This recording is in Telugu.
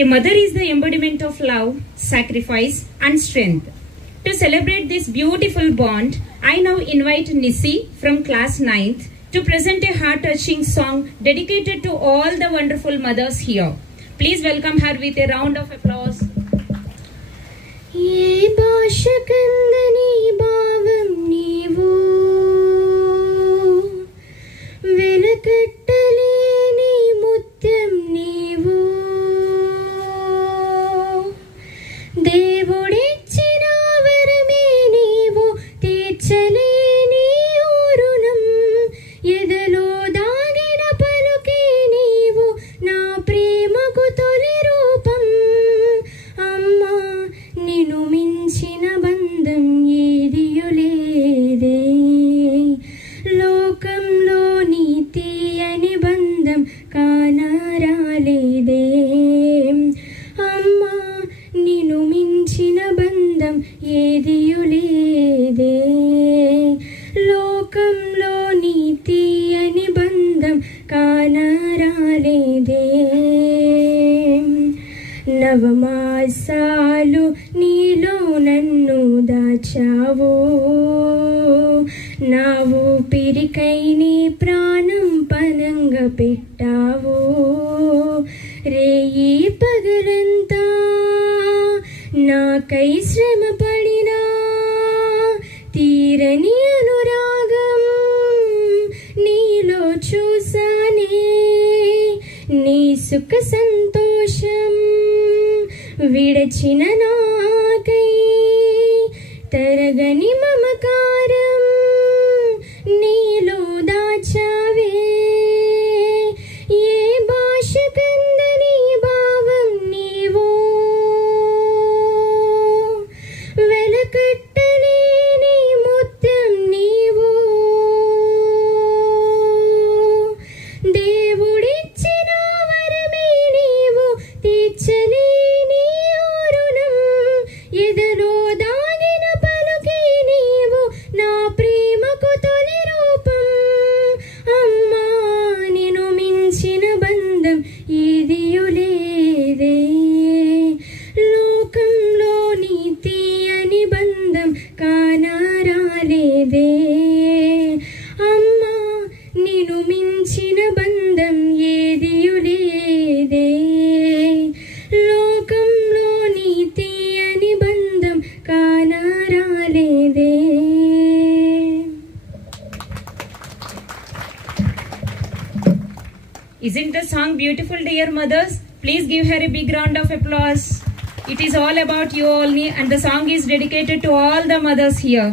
A mother is the embodiment of love, sacrifice, and strength. To celebrate this beautiful bond, I now invite Nissi from class 9th to present a heart-touching song dedicated to all the wonderful mothers here. Please welcome her with a round of applause. Ye bashakandani bhavam neevu velakattaleni mutyam neevu devudichina varame neevu teerchaleni orunam edalo dagina paluke neevu na premaku toli roopam amma నిన్ను మించిన బంధం ఏదియు లేదే లోకంలో నీ తీయని బంధం కానరాలేదే అమ్మా నిన్ను మించిన బంధం ఏదియు లేదే లోకంలో నీ తీయని బంధం కానరాలేదే నవమాసాలు నీలో నన్ను దాచావు నా ఊపిరికై నీ ప్రాణం పనంగా పెట్టావు రేయి పగలంతా నాకై శ్రమ పడినా తీరని అనురాగం నీలో చూసానే నీ సుఖ సంతోషం విడచిన నాకై తరగని మమకారం నీలో దాచావే ఏ భాష కందని భావం నీవో వెలకట్టలేని ముత్యం నీవో దేవుడిచ్చిన వరమే నీవు తీర్చలేని ఓరునం ఎదలో దాగిన పలుకే నీవు నా ప్రేమకు తొలి రూపం అమ్మా నిన్ను మించిన బంధం ఏదియు లేదే లోకంలో నీ తీయని బంధం కానరాలేదే అమ్మా నిన్ను మించిన బంధం ఏదియు లేదే లోకంలో నీ తీయని బంధం కానరాలేదే. Isn't the song beautiful, dear mothers? Please give her a big round of applause. It is all about you only, and the song is dedicated to all the mothers here.